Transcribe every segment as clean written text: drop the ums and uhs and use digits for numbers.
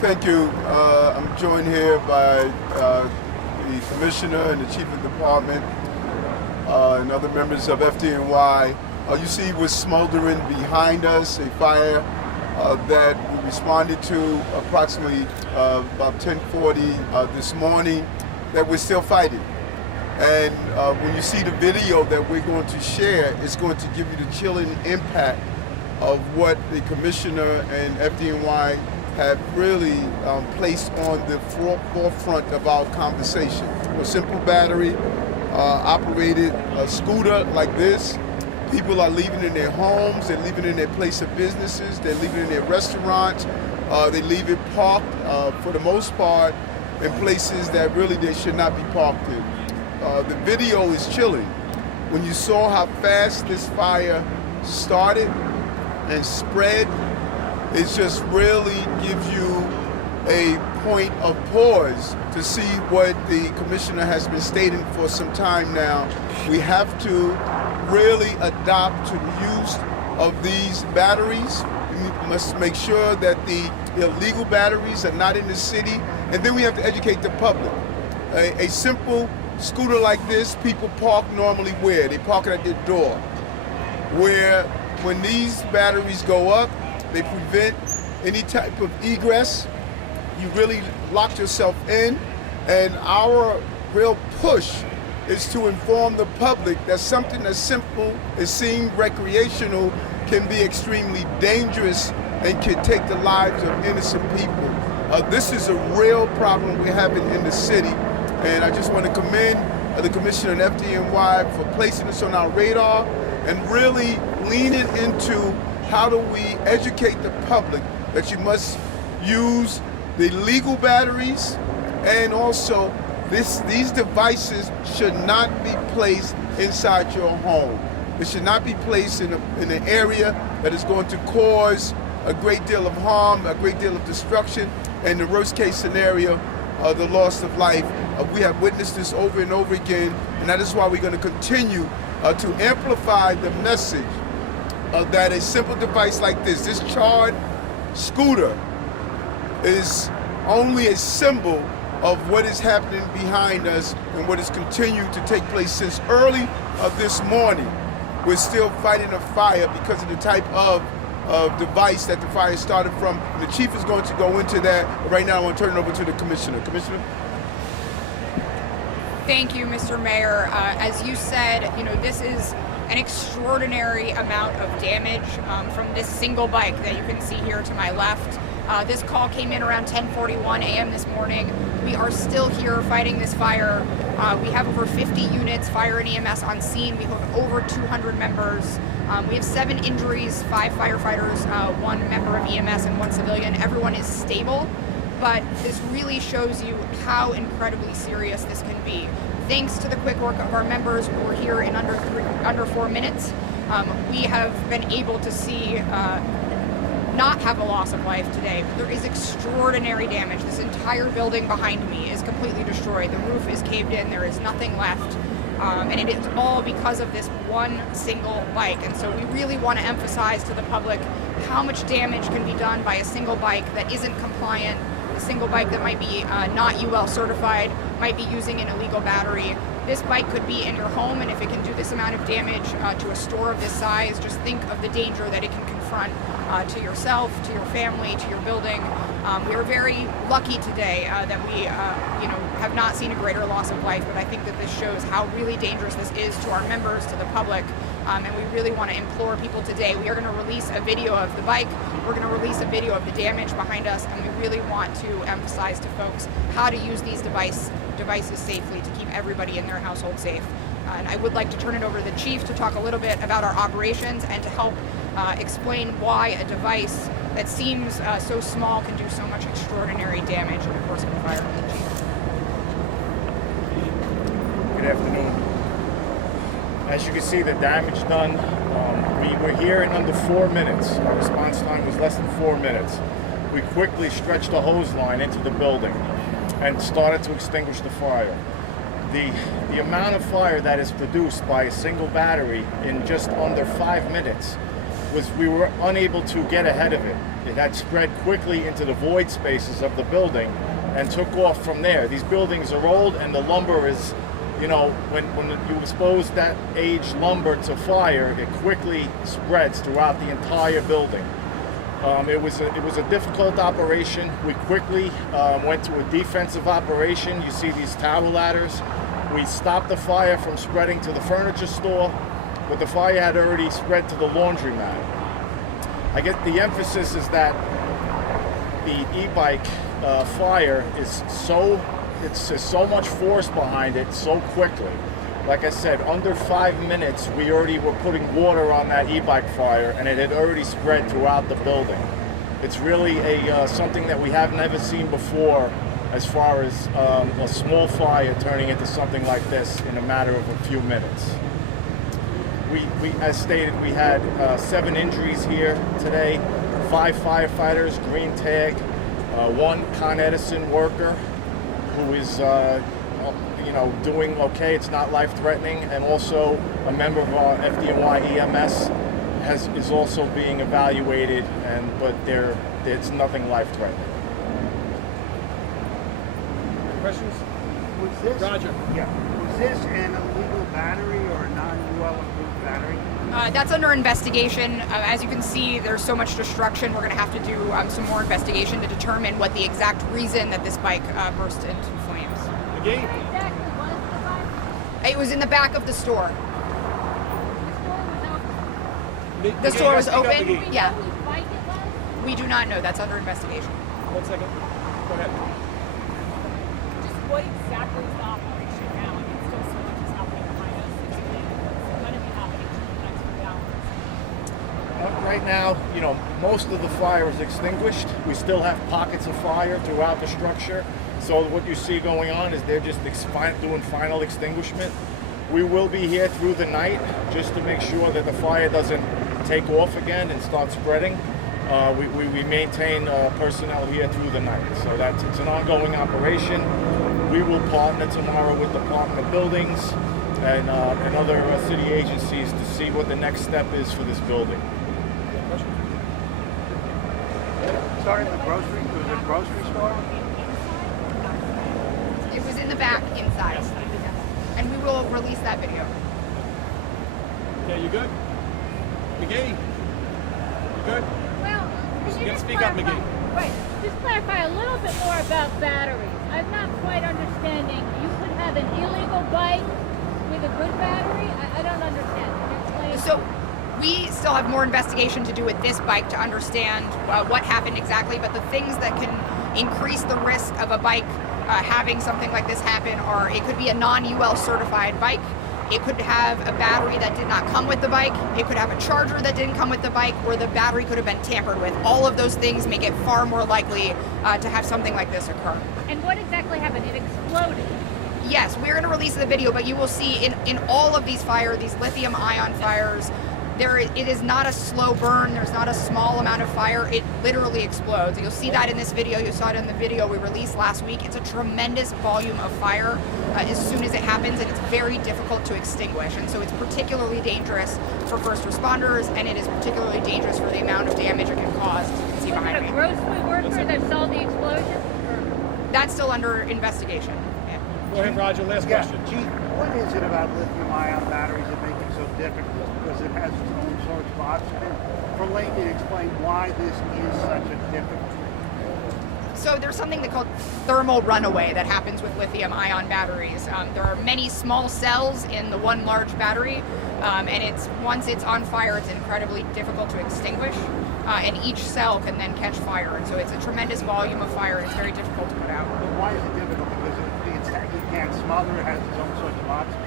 Thank you. I'm joined here by the Commissioner and the Chief of Department and other members of FDNY. You see what's smoldering behind us, a fire that we responded to approximately about 10:40 this morning that we're still fighting. And when you see the video that we're going to share, it's going to give you the chilling impact of what the Commissioner and FDNY have really placed on the forefront of our conversation. A simple battery operated scooter like this. People are leaving in their homes, they're leaving in their place of businesses, they're leaving in their restaurants, they leave it parked for the most part in places that really they should not be parked in. The video is chilling. When you saw how fast this fire started and spread, it just really gives you a point of pause to see what the Commissioner has been stating for some time now. We have to really adopt to the use of these batteries. We must make sure that the illegal batteries are not in the city, and then we have to educate the public. A simple scooter like this, people park normally where? They park it at their door. Where when these batteries go up, they prevent any type of egress. You really lock yourself in, and our real push is to inform the public that something as simple as seeing recreational can be extremely dangerous and can take the lives of innocent people. This is a real problem we're having in the city, and I just want to commend the Commissioner and FDNY for placing this on our radar and really leaning into how do we educate the public that you must use the legal batteries, and also these devices should not be placed inside your home. It should not be placed in an area that is going to cause a great deal of harm, a great deal of destruction, and the worst case scenario, the loss of life. We have witnessed this over and over again, and that is why we're going to continue to amplify the message that a simple device like this charred scooter, is only a symbol of what is happening behind us and what has continued to take place since early this morning. We're still fighting a fire because of the type of device that the fire started from. And the Chief is going to go into that. But right now I want to turn it over to the Commissioner. Commissioner? Thank you, Mr. Mayor. As you said, this is an extraordinary amount of damage from this single bike that you can see here to my left. This call came in around 10:41 a.m. this morning. We are still here fighting this fire. We have over 50 units, fire and EMS on scene. We have over 200 members. We have 7 injuries, 5 firefighters, 1 member of EMS, and 1 civilian. Everyone is stable, but this really shows you how incredibly serious this can be. Thanks to the quick work of our members who were here in under 4 minutes, we have been able to see not have a loss of life today. There is extraordinary damage. This entire building behind me is completely destroyed. The roof is caved in. There is nothing left. And it is all because of this one single bike. And so we really want to emphasize to the public how much damage can be done by a single bike that isn't compliant, a single bike that might be not UL certified, might be using an illegal battery. This bike could be in your home, and if it can do this amount of damage to a store of this size, just think of the danger that it can confront to yourself, to your family, to your building. We are very lucky today that we have not seen a greater loss of life, but I think that this shows how really dangerous this is to our members, to the public, and we really want to implore people today. We are going to release a video of the bike, we're going to release a video of the damage behind us, and we really want to emphasize to folks how to use these devices safely to keep everybody in their household safe. And I would like to turn it over to the Chief to talk a little bit about our operations and to help explain why a device that seems so small can do so much extraordinary damage in the course of a fire. Chief. Good afternoon. As you can see, the damage done, we were here in under 4 minutes. Our response time was less than 4 minutes. We quickly stretched the hose line into the building and started to extinguish the fire. The amount of fire that is produced by a single battery in just under 5 minutes we were unable to get ahead of it. It had spread quickly into the void spaces of the building and took off from there. These buildings are old, and the lumber is, you know, when you expose that aged lumber to fire, it quickly spreads throughout the entire building. It was a difficult operation. We quickly went to a defensive operation. You see these tower ladders. We stopped the fire from spreading to the furniture store, but the fire had already spread to the laundromat. I guess the emphasis is that the e-bike fire is so much force behind it so quickly. Like I said, under 5 minutes, we already were putting water on that e-bike fire, and it had already spread throughout the building. It's really something that we have never seen before, as far as a small fire turning into something like this in a matter of a few minutes. We as stated, we had 7 injuries here today, 5 firefighters, green tag, 1 Con Edison worker who is doing okay. It's not life-threatening, and also a member of our FDNY EMS is also being evaluated, but it's nothing life-threatening. Questions? Was this, Roger. Yeah. Was this an illegal battery or a non-UL approved battery? That's under investigation. As you can see, there's so much destruction. We're going to have to do some more investigation to determine what the exact reason that this bike burst into flames. McGee? It was in the back of the store. The McGee, store was speak up, open? McGee. Yeah. We do not know. That's under investigation. 1 second. Go ahead. Just what exactly is the operation now? I mean, still so much is happening behind us. It's going to be happening for the next few hours. Right now, most of the fire is extinguished. We still have pockets of fire throughout the structure. So what you see going on is they're just doing final extinguishment. We will be here through the night just to make sure that the fire doesn't take off again and start spreading. We maintain personnel here through the night. So it's an ongoing operation. We will partner tomorrow with the Department of Buildings and other city agencies to see what the next step is for this building. Starting the grocery, was it a grocery store? It was in the back inside. And we will release that video. Okay, you good? McGee? You good? Well, can you Yeah, just speak up, clarify, McGee. right, just clarify a little bit more about batteries. I'm not quite understanding. You could have an illegal bike with a good battery? I don't understand. Can you explain? So we still have more investigation to do with this bike to understand what happened exactly, but the things that can increase the risk of a bike having something like this happen are, it could be a non-UL certified bike, it could have a battery that did not come with the bike, it could have a charger that didn't come with the bike, or the battery could have been tampered with. All of those things make it far more likely to have something like this occur. And what exactly happened? It exploded. Yes, we're going to release the video, but you will see in all of these these lithium ion fires, it is not a slow burn. There's not a small amount of fire. It literally explodes. You'll see that in this video. You saw it in the video we released last week. It's a tremendous volume of fire as soon as it happens, and it's very difficult to extinguish. And so it's particularly dangerous for first responders, and it is particularly dangerous for the amount of damage it can cause, as you can see Was it behind a me. grocery worker that saw the explosion? Or- That's still under investigation. Yeah. Go ahead, Roger. Last Yeah. question. Chief, what is it about lithium-ion batteries that make it so difficult? Because it has its own source of oxygen. For Leighton, explain why this is such a difficult. So there's something called thermal runaway that happens with lithium-ion batteries. There are many small cells in the one large battery, and once it's on fire, it's incredibly difficult to extinguish, and each cell can then catch fire. And so it's a tremendous volume of fire, and it's very difficult to put out. But why is it difficult? Because you can't smother, it has its own source of oxygen.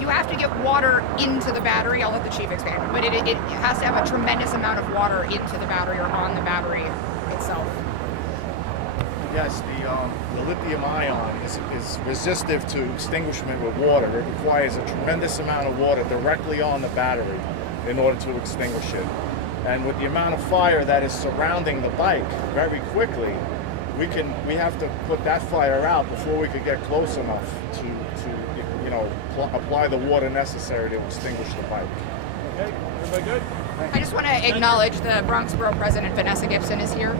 You have to get water into the battery. I'll let the chief expand, but it has to have a tremendous amount of water into the battery or on the battery itself. Yes, the lithium ion is resistive to extinguishment with water. It requires a tremendous amount of water directly on the battery in order to extinguish it. And with the amount of fire that is surrounding the bike, very quickly, we have to put that fire out before we could get close enough to apply the water necessary to extinguish the bike. Okay, everybody good? I just want to acknowledge the Bronx Borough President, Vanessa Gibson, is here.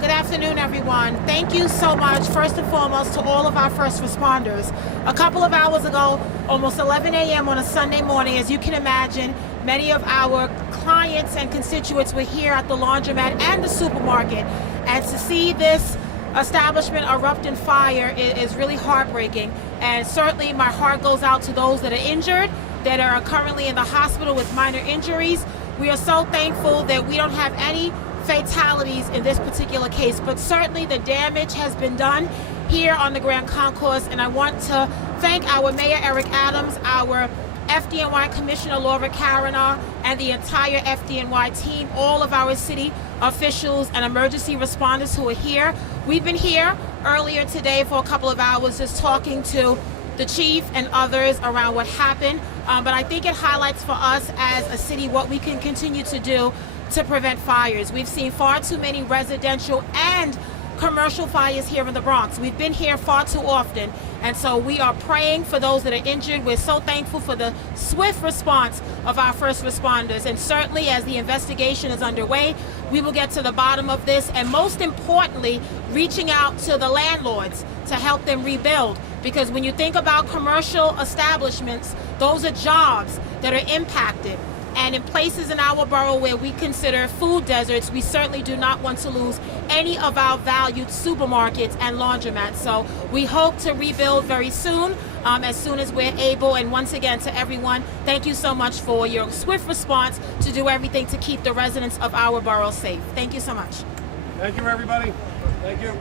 Good afternoon, everyone. Thank you so much, first and foremost, to all of our first responders. A couple of hours ago, almost 11 a.m. on a Sunday morning, as you can imagine, many of our clients and constituents were here at the laundromat and the supermarket. And to see this establishment erupt in fire is really heartbreaking. And certainly my heart goes out to those that are injured, that are currently in the hospital with minor injuries. We are so thankful that we don't have any fatalities in this particular case, but certainly the damage has been done here on the Grand Concourse, and I want to thank our Mayor Eric Adams, our FDNY Commissioner Laura Kavanaugh, and the entire FDNY team, all of our city officials and emergency responders who are here. We've been here earlier today for a couple of hours just talking to the chief and others around what happened, but I think it highlights for us as a city what we can continue to do to prevent fires. We've seen far too many residential and commercial fires here in the Bronx. We've been here far too often, and so we are praying for those that are injured. We're so thankful for the swift response of our first responders, and certainly as the investigation is underway, we will get to the bottom of this, and most importantly, reaching out to the landlords to help them rebuild, because when you think about commercial establishments, those are jobs that are impacted. And in places in our borough where we consider food deserts, we certainly do not want to lose any of our valued supermarkets and laundromats. So we hope to rebuild very soon as we're able. And once again, to everyone, thank you so much for your swift response to do everything to keep the residents of our borough safe. Thank you so much. Thank you, everybody. Thank you.